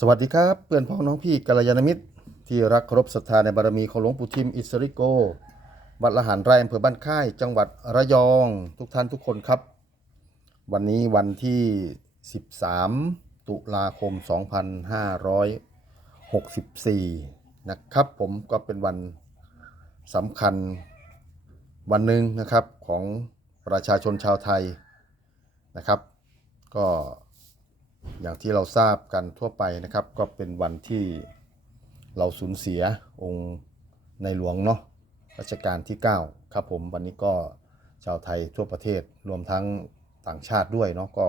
สวัสดีครับ เพื่อนพ้องน้องพี่กัลยาณมิตร ที่รักเคารพศรัทธาในบารมีของหลวงปู่ทิมอิสริโกวัดละหารไร่อำเภอบ้านค่าย จังหวัดระยองทุกท่านทุกคนครับ วันนี้วันที่ 13 ตุลาคม 2564 นะครับผมก็เป็นวันสำคัญวันหนึ่งนะครับของประชาชนชาวไทยนะครับ ก็ อย่างที่เราทราบกันทั่วไปนะครับ ก็เป็นวันที่เราสูญเสียองค์ในหลวงเนาะรัชกาลที่ 9 ครับผมวันนี้ก็ชาวไทยทั่วประเทศรวมทั้งต่างชาติด้วยเนาะก็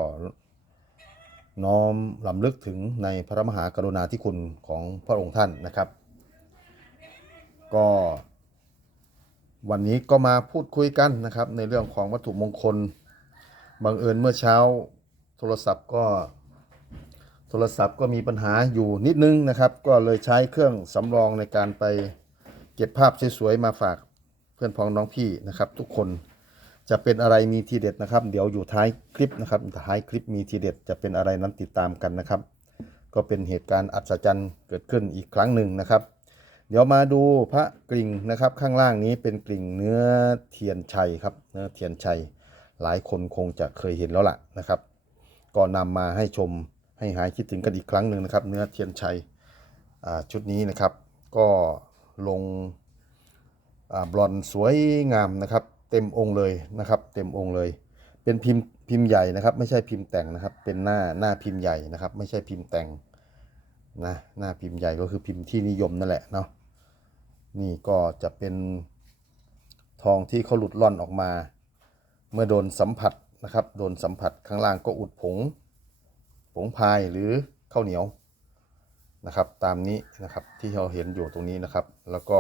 น้อมลำลึกถึงในพระมหากรุณาธิคุณของพระองค์ท่านนะครับ ก็ วันนี้ก็มาพูดคุยกันนะครับ ในเรื่องของวัตถุมงคลบังเอิญเมื่อเช้าโทรศัพท์ก็ โทรศัพท์ก็มีปัญหาอยู่นิดนึงนะครับ ก็เลยใช้เครื่องสำรองในการไปเก็บภาพสวยๆมาฝากเพื่อนพ้องน้องพี่นะครับ ทุกคนจะเป็นอะไรมีทีเด็ดนะครับ เดี๋ยวอยู่ท้ายคลิปนะครับท้ายคลิปมีทีเด็ดจะเป็นอะไรนั้นติดตามกันนะครับ ก็เป็นเหตุการณ์อัศจรรย์เกิดขึ้นอีกครั้งหนึ่งนะครับ เดี๋ยวมาดูพระกริ่งนะครับ ข้างล่างนี้เป็นกริ่งเนื้อเทียนชัยครับเนื้อเทียนชัย หลายคนคงจะเคยเห็นแล้วล่ะนะครับ ก็นำมาให้ชม ให้หายคิดถึงกันอีกครั้งหนึ่งนะครับ เนื้อเทียนชัยชุดนี้นะครับ ก็ลงอบลอนสวยงามนะครับ เต็มองค์เลยนะครับ เต็มองค์เลย เป็นพิมพ์พิมพ์ใหญ่นะครับ ไม่ใช่พิมพ์แต่งนะครับ เป็นหน้าหน้าพิมพ์ใหญ่นะครับ ไม่ใช่พิมพ์แต่งนะหน้าพิมพ์ใหญ่ก็คือพิมพ์ที่นิยมนั่นแหละเนาะนี่ก็จะเป็นทองที่เขาหลุดล่อนออกมา เมื่อโดนสัมผัสนะครับ โดนสัมผัสข้างล่างก็อุดผง งพายหรือข้าวเหนียวนะครับ ตามนี้นะครับที่เราเห็นอยู่ตรงนี้นะครับ แล้วก็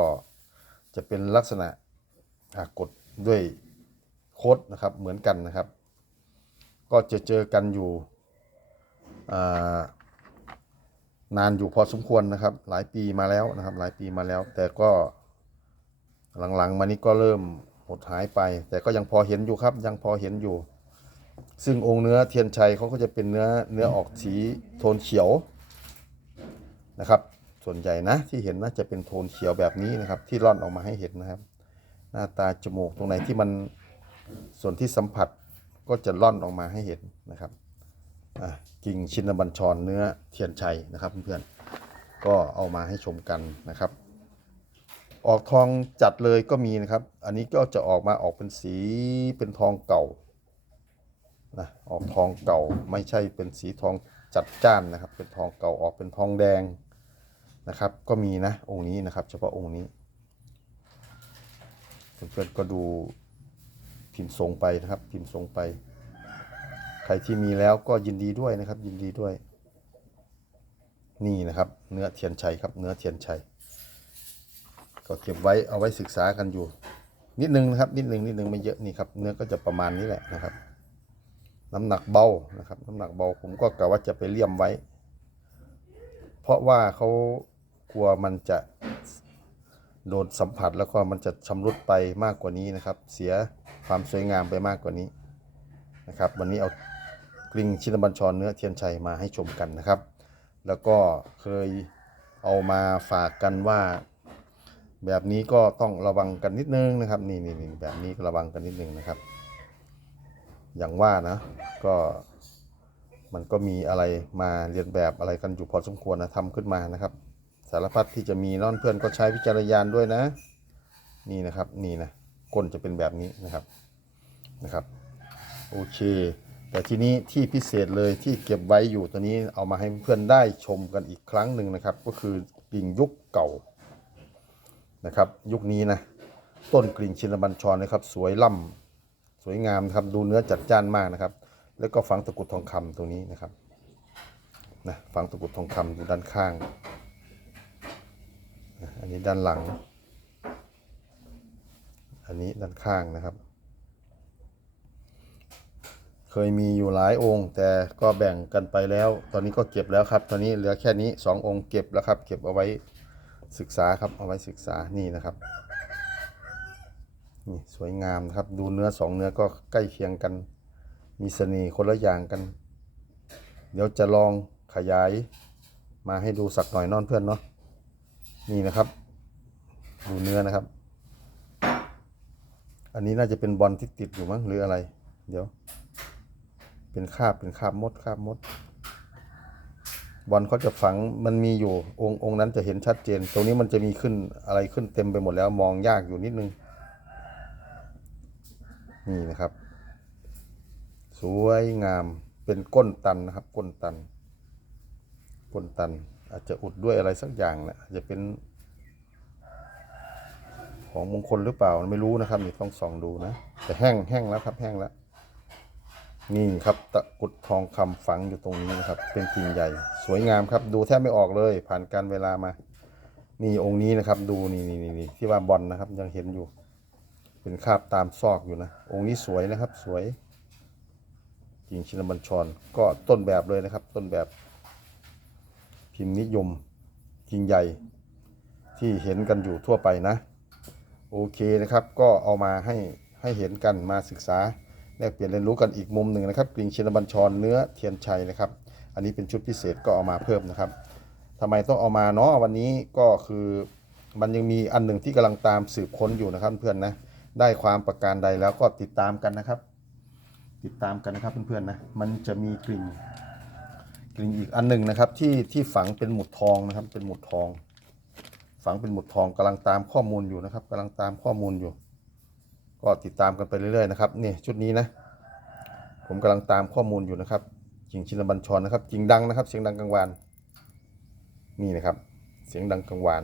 จะเป็นลักษณะกดด้วยโค้ดนะครับเหมือนกันนะครับ ก็จะเจอกันอยู่อ่านานอยู่พอสมควรนะครับ หลายปีมาแล้วนะครับ หลายปีมาแล้ว แต่ก็หลังๆมานี้ก็เริ่มหดหายไป แต่ก็ยังพอเห็นอยู่ครับ ยังพอเห็นอยู่ ซึ่งองค์เนื้อเทียนชัยเขาก็จะเป็นเนื้อเนื้อออกสีโทนเขียวนะครับ ส่วนใหญ่นะที่เห็นน่าจะเป็นโทนเขียวแบบนี้นะครับ ที่ร่อนออกมาให้เห็นนะครับ หน้าตาจมูกตรงไหนที่มันส่วนที่สัมผัสก็จะร่อนออกมาให้เห็นนะครับกิ่งชินบัญชรเนื้อเทียนชัยนะครับเพื่อนๆก็เอามาให้ชมกันนะครับ ออกทองจัดเลยก็มีนะครับ อันนี้ก็จะออกมาออกเป็นสีเป็นทองเก่า นะออกทองเก่าไม่ใช่เป็นสีทองจัดจ้านนะครับ เป็นทองเก่าออกเป็นทองแดงนะครับ ก็มีนะองค์นี้นะครับ เฉพาะองค์นี้เพื่อนๆก็ดูพิมพ์ทรงไปนะครับ พิมพ์ทรงไป ใครที่มีแล้วก็ยินดีด้วยนะครับ ยินดีด้วย นี่นะครับ เนื้อเทียนชัยครับ เนื้อเทียนชัยก็เก็บไว้เอาไว้ศึกษากันอยู่ นิดนึงนะครับ นิดนึงนิดนึงไม่เยอะนี่ครับ เนื้อก็จะประมาณนี้แหละนะครับ น้ำหนักเบานะครับน้ำหนักเบาผมก็กะว่าจะไปเลี่ยมไว้ เพราะว่าเขากลัวมันจะโดนสัมผัสแล้วก็มันจะชำรุดไปมากกว่านี้นะครับ เสียความสวยงามไปมากกว่านี้นะครับ วันนี้เอากริ่งชินบัญชรเนื้อเทียนชัยมาให้ชมกันนะครับ แล้วก็เคยเอามาฝากกันว่า แบบนี้ก็ต้องระวังกันนิดนึงนะครับ นี่นี่นี่แบบนี้ระวังกันนิดนึงนะครับ อย่างว่านะ ก็มันก็มีอะไรมาเรียนแบบอะไรกันอยู่พอสมควรนะทำขึ้นมานะครับ สารพัดที่จะมีน้อนเพื่อนก็ใช้วิจารณญาณด้วยนะ นี่นะครับนี่นะก้นจะเป็นแบบนี้นะครับนะครับโอเค แต่ทีนี้ที่พิเศษเลยที่เก็บไว้อยู่ตัวนี้เอามาให้เพื่อนได้ชมกันอีกครั้งหนึ่งนะครับ ก็คือกริ่งยุคเก่านะครับ ยุคนี้นะต้นกริ่งชินบัญชรนะครับ สวยล่ำ วยงามครับดูเนื้อจัดจ้านมากนะครับ แล้วก็ฝังตะกุดทองคำตรงนี้นะครับนะฝังตะกุดทองคำอยู่ด้านข้างนะอันนี้ด้านหลัง อันนี้ด้านข้างนะครับ เคยมีอยู่หลายองค์ แต่ก็แบ่งกันไปแล้ว ตอนนี้ก็เก็บแล้วครับ ตอนนี้เหลือแค่นี้สององค์เก็บแล้วครับ เก็บเอาไว้ศึกษาครับ เอาไว้ศึกษานี่นะครับ นี่สวยงามครับ ดูเนื้อสองเนื้อก็ใกล้เคียงกัน มีเสน่ห์คนละอย่างกัน เดี๋ยวจะลองขยายมาให้ดูสักหน่อยนอนเพื่อนเนาะนี่นะครับ ดูเนื้อนะครับ อันนี้น่าจะเป็นบอลที่ติดอยู่มั้งหรืออะไร เดี๋ยว เป็นคาบเป็นคาบมดคาบมด บอลเขาจะฝังมันมีอยู่องค์องค์นั้นจะเห็นชัดเจน ตรงนี้มันจะมีขึ้นอะไรขึ้นเต็มไปหมดแล้วมองยากอยู่นิดนึง นี่นะครับ สวยงามเป็นก้นตันนะครับ ก้นตัน ก้นตัน อาจจะอุดด้วยอะไรสักอย่างนะอาจจะเป็น ของมงคลหรือเปล่าไม่รู้นะครับนี่ต้องส่องดูนะแต่แห้งแห้งแล้วครับแห้งแล้วนี่ครับตะกุดทองคำฝังอยู่ตรงนี้นะครับ เป็นกิ่งใหญ่ สวยงามครับ ดูแทบไม่ออกเลย ผ่านการเวลามา นี่องค์นี้นะครับ ดูนี่นี่นี่ที่ว่าบอลนะครับ ยังเห็นอยู่ เป็นคาบตามซอกอยู่นะ องค์นี้สวยนะครับสวยกิ่งชินบัญชรก็ต้นแบบเลยนะครับ ต้นแบบพิมพ์นิยมกิ่งใหญ่ที่เห็นกันอยู่ทั่วไปนะ โอเคนะครับ ก็เอามาให้ให้เห็นกันมาศึกษาแลกเปลี่ยนเรียนรู้กันอีกมุมหนึ่งนะครับกลิ่งชินบัญชรเนื้อเทียนชัยนะครับ อันนี้เป็นชุดพิเศษก็เอามาเพิ่มนะครับทำไมต้องเอามาเนาะวันนี้ก็คือมันยังมีอันหนึ่งที่กำลังตามสืบค้นอยู่นะครับเพื่อนนะ ได้ความประการใดแล้วก็ติดตามกันนะครับ ติดตามกันนะครับเพื่อนๆนะมันจะมีกลิ่งกลิ่งอีกอันหนึ่งนะครับที่ที่ฝังเป็นหมุดทองนะครับ เป็นหมุดทอง ฝังเป็นหมุดทองกำลังตามข้อมูลอยู่นะครับกำลังตามข้อมูลอยู่ ก็ติดตามกันไปเรื่อยๆนะครับนี่ชุดนี้นะ ผมกำลังตามข้อมูลอยู่นะครับจิงชินบัญชรนะครับจิงดังนะครับ เสียงดังกังวานนี่นะครับ เสียงดังกังวาน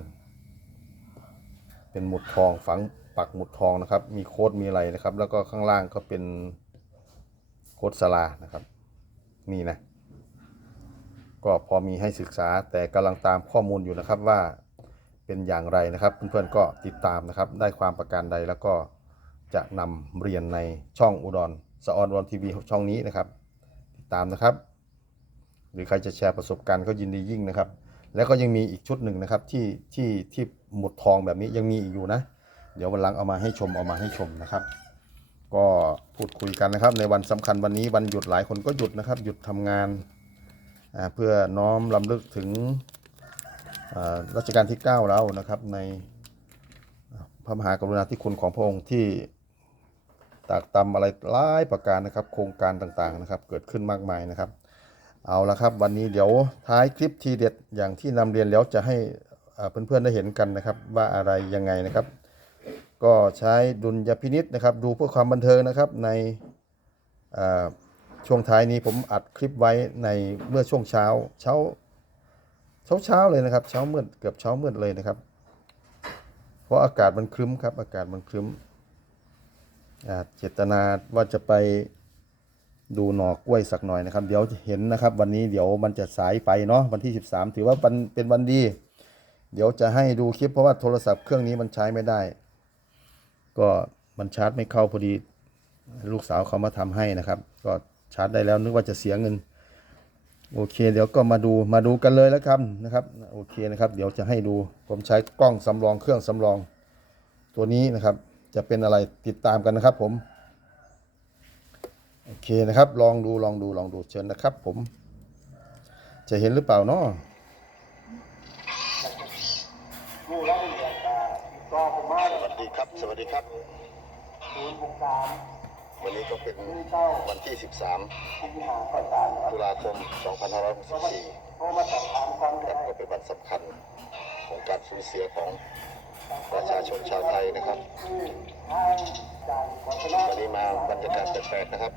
เป็นหมุดทองฝัง ปักหมุดทองนะครับ มีโค้ดมีอะไรนะครับ แล้วก็ข้างล่างก็เป็นโค้ดสลานะครับ นี่นะ ก็พอมีให้ศึกษาแต่กำลังตามข้อมูลอยู่นะครับว่าเป็นอย่างไรนะครับ เพื่อนๆก็ติดตามนะครับ ได้ความประการใดแล้วก็จะนำเรียนในช่องอุดรสออนอุดรทีวีช่องนี้นะครับ ติดตามนะครับ หรือใครจะแชร์ประสบการณ์ก็ยินดียิ่งนะครับ แล้วก็ยังมีอีกชุดหนึ่งนะครับที่ที่ที่หมุดทองแบบนี้ยังมีอีกอยู่นะ เดี๋ยววันหลังเอามาให้ชมเอามาให้ชมนะครับ ก็พูดคุยกันนะครับ ในวันสำคัญวันนี้วันหยุดหลายคนก็หยุดนะครับ หยุดทำงานเพื่อน้อมลำลึกถึงอ่ารัชกาลที่ 9 แล้วนะครับ ในพระมหากรุณาธิคุณของพระองค์ที่ตากตำอะไรหลายประการนะครับ โครงการต่างๆนะครับ เกิดขึ้นมากมายนะครับ เอาละครับ วันนี้เดี๋ยวท้ายคลิปทีเด็ดอย่างที่นำเรียนแล้วจะให้เพื่อนๆได้เห็นกันนะครับ ว่าอะไรยังไงนะครับ ก็ใช้ดุลยพินิษนะครับดูเพื่อความบันเทิงนะครับในช่วงท้ายนี้ผมอัดคลิปไว้ในเมื่อช่วงเช้าเช้าเช้าเช้าเลยนะครับ เช้ามืดเกือบเช้ามืดเลยนะครับ เพราะอากาศมันครึ้มครับ อากาศมันครึ้มเจตนาว่าจะไปดูหน่อกล้วยสักหน่อยนะครับ เดี๋ยวจะเห็นนะครับ วันนี้เดี๋ยวมันจะสายไปเนาะวันที่ 13 ถือว่าวันเป็นวันดี เดี๋ยวจะให้ดูคลิปเพราะว่าโทรศัพท์เครื่องนี้มันใช้ไม่ได้ ก็มันชาร์จไม่เข้าพอดี ลูกสาวเขามาทำให้นะครับ ก็ชาร์จได้แล้วนึกว่าจะเสียเงิน โอเค เดี๋ยวก็มาดูมาดูกันเลยแล้วกันนะครับโอเคนะครับ เดี๋ยวจะให้ดูผมใช้กล้องสำรองเครื่องสำรอง ตัวนี้นะครับ จะเป็นอะไรติดตามกันนะครับผมโอเคนะครับ ลองดูลองดูลองดูเชิญนะครับ ผม จะเห็นหรือเปล่าเนาะ ผู้รับเหรียญอ่าก็ผมว่า สวัสดีครับวัสดีครับศูนย์วงการวันนี้ก็เป็นวันที่ 13 ตุลาคม 2564โทรมาสอบถามความครับก็เป็นวันสำคัญของการสูญเสียของประชาชนชาวไทยนะครับ วันนี้มาบรรยากาศแปลกๆนะครับ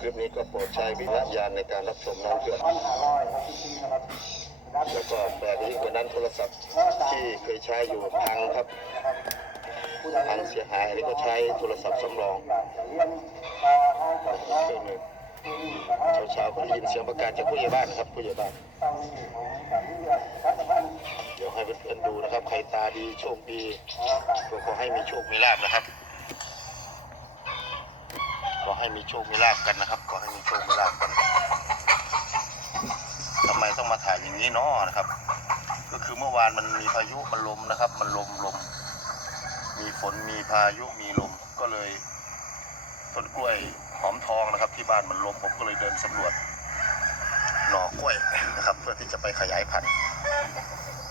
คลิปนี้ก็โปรดใช้วิจารณญาณในการรับชมน้องเกิดพันห้าร้อนะครับรับ แล้วก็แปลกยิ่งกว่านั้นโทรศัพท์ที่เคยใช้อยู่พังครับพังเสียหายอันนี้ก็ใช้โทรศัพท์สำรองเรียนมาเช้าๆก็ได้ยินเสียงประกาศจากผู้ใหญ่บ้านนะครับผู้ใหญ่บ้านเดี๋ยวให้เพื่อนๆดูนะครับ ใครตาดีโชคดีก็ขอให้มีโชคมีลาบนะครับขอให้มีโชคมีลาบกันนะครับขอให้มีโชคมีลาบกัน อย่างนี้เนาะนะครับ ก็คือเมื่อวานมันมีพายุมันลมนะครับ มันลมลม มีฝนมีพายุมีลมก็เลยต้นกล้วยหอมทองนะครับ ที่บ้านมันล้มผมก็เลยเดินสำรวจ หน่อกล้วยนะครับ เพื่อที่จะไปขยายพันธุ์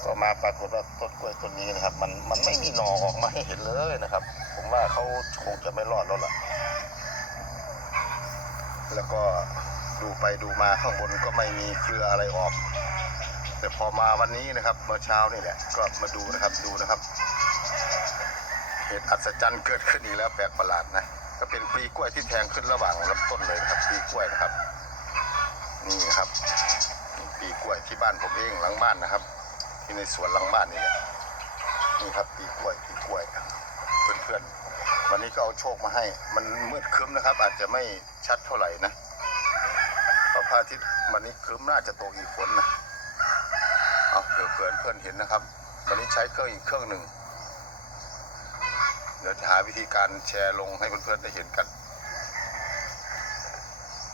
ก็มาปรากฏว่าต้นกล้วยต้นนี้นะครับ มันมันไม่มีหน่อออกมาให้เห็นเลยนะครับ ผมว่าเขาคงจะไม่รอดแล้วล่ะ แล้วก็ดูไปดูมาข้างบนก็ไม่มีเครืออะไรออก แต่พอมาวันนี้นะครับเมื่อเช้านี่แหละก็มาดูนะครับดูนะครับเหตุอัศจรรย์เกิดขึ้นอีกแล้วแปลกประหลาดนะก็เป็นปลีกล้วยที่แทงขึ้นระหว่างลำต้นเลยนะครับปลีกล้วยนะครับ นี่ครับปลีกล้วยที่บ้านผมเองหลังบ้านนะครับ ที่ในสวนหลังบ้านนี่แหละนี่ครับปลีกล้วยปลีกล้วยเพื่อนๆวันนี้ก็เอาโชคมาให้ มันมืดครึ้มนะครับ อาจจะไม่ชัดเท่าไหร่นะเพราะพระอาทิตย์วันนี้ครึ้มน่าจะตกอีกฝนนะ ผื่อเพื่อนเพื่อนเห็นนะครับวันนี้ใช้เครื่องอีกเครื่องหนึ่งเดี๋ยวจะหาวิธีการแชร์ลงให้เพื่อนๆได้เห็นกัน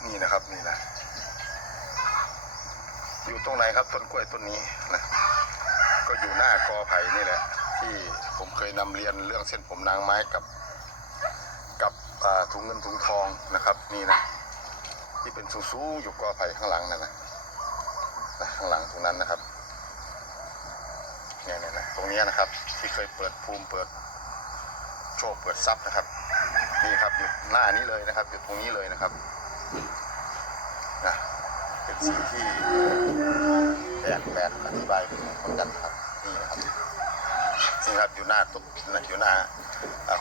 นี่นะครับนี่นะอยู่ตรงไหนครับต้นกล้วยต้นนี้นะก็อยู่หน้ากอไผ่นี่แหละ ที่ผมเคยนำเรียนเรื่องเส้นผมนางไม้กับ กับถุงเงินถุงทองนะครับนี่นะที่เป็นสูงๆอยู่กอไผ่ข้างหลังนั่นนะข้างหลังตรงนั้นนะครับเนี่ยเนี่ยนะต รงนี้นะครับ ที่เคยเปิดภูมิเปิดโชคเปิดทรัพย์นะครับนี่ครับอยู่หน้านี้เลยนะครับอยู่ตรงนี้เลยนะครับนะเป็นสิ่งที่แปลกแปลกอธิบายเหมือนกันครับนี่นะครับนี่ครับอยู่หน้าตุกอยู่หน้า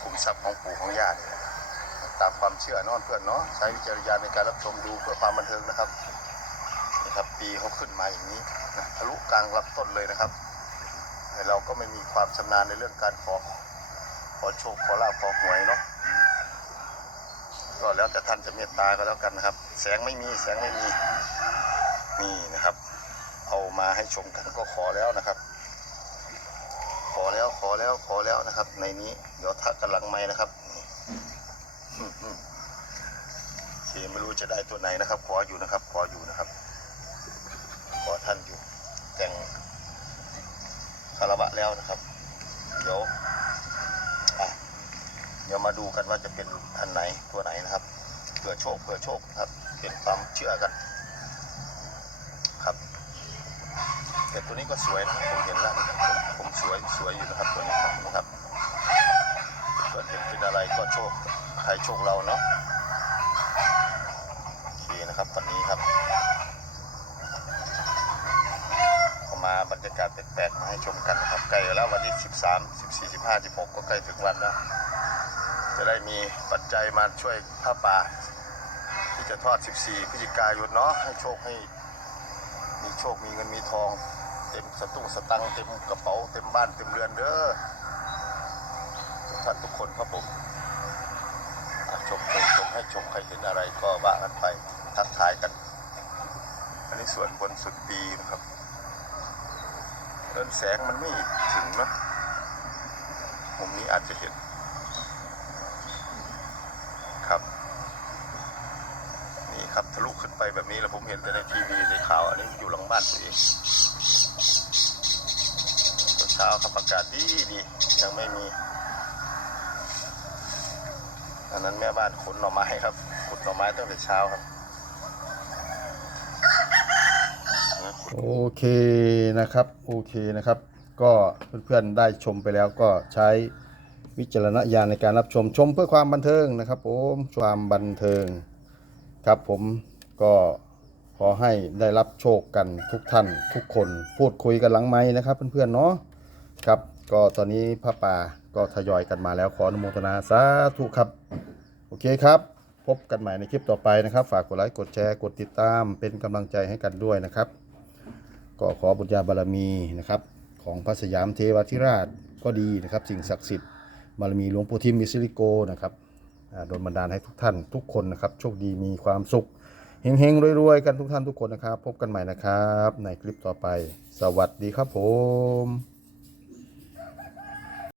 คุมทรัพย์ของปู่ของย่าเนี่ยตามความเชื่อนอนเพื่อนเนาะใช้วิจารณญาณในการรับชมดูเพื่อความบันเทิงนะครับนี่ครับปีเขาขึ้นมาอย่างนี้นะทะลุกลางลำต้นเลยนะครับ แต่เราก็ไม่มีความชำนาญในเรื่องการขอ ขอโชคขอลาภขอหวยเนาะก็แล้วแต่ท่านจะเมตตาก็แล้วกันนะครับ แสงไม่มีแสงไม่มีนี่นะครับ เอามาให้ชมกันก็ขอแล้วนะครับ ขอแล้วขอแล้วขอแล้วนะครับ ในนี้เดี๋ยวทักกันหลังไม้นะครับเคไม่รู้จะได้ตัวไหนนะครับ ขออยู่นะครับ ขออยู่นะครับ ขอท่านอยู่ แต่งคารวะแล้วนะครับ เดี๋ยวเดี๋ยวมาดูกันว่าจะเป็นอันไหนตัวไหนนะครับเผื่อโชคเผื่อโชคครับ เป็นความเชื่อกัน ครับแต่ตัวนี้ก็สวยนะครับผมเห็นแล้วผมสวยสวยอยู่นะครับตัวนี้ครับนะครับส่วนเห็นเป็นอะไรก็โชคใครโชคเราเนาะโอเคนะครับวันนี้ครั บรรยากาศแปลกๆมาให้ชมกันนะครับใกล้แล้ววันที่ 13 14 15 16 ก็ใกล้ถึงวันแล้วจะได้มีปัจจัยมาช่วยผ้าป่า ที่จะทอด 14 พฤศจิกายนเนาะให้โชคให้มีโชคมีเงินมีทอง เต็มสตุ้งสตังเต็มกระเป๋าเต็มบ้านเต็มเรือนเด้อทุกท่านทุกคนครับผมชมชมชมให้ชมใครเห็นอะไรก็ว่ากันไปทักทายกัน อันนี้ส่วนบนสุดปีนะครับ เดินแสงมันไม่ถึงเนะมุมนี้อาจจะเห็นครับ นี่ครับทะลุขึ้นไปแบบนี้แล้วผมเห็นแต่ในทีวีในข่าว อันนี้อยู่หลังบ้านตัวเองเช้าครับอากาศดีดียังไม่มีอันนั้นแม่บ้านขนหน่อไม้ครับขุดหน่อไม้ตั้งแต่เช้าครับ โอเคนะครับโอเคนะครับ ก็เพื่อนๆได้ชมไปแล้วก็ใช้วิจารณญาณในการรับชมชมเพื่อความบันเทิงนะครับผมความบันเทิงครับผมก็ขอให้ได้รับโชคกันทุกท่านทุกคนพูดคุยกันหลังไม้นะครับเพื่อนๆเนาะครับ ก็ตอนนี้พระป่าก็ทยอยกันมาแล้วขออนุโมทนาสาธุครับ โอเคครับ พบกันใหม่ในคลิปต่อไปนะครับ ฝากกดไลค์กดแชร์กดติดตามเป็นกำลังใจให้กันด้วยนะครับ ก็ขอบุญญาบารมีนะครับของพระสยามเทวาธิราชก็ดีนะครับ สิ่งศักดิ์สิทธิ์บารมีหลวงปู่ทิมมิสิลิโกนะครับอ่าโดนบันดาลให้ทุกท่านทุกคนนะครับโชคดีมีความสุขเฮงๆรวยๆกันทุกท่านทุกคนนะครับ พบกันใหม่นะครับ ในคลิปต่อไป สวัสดีครับผม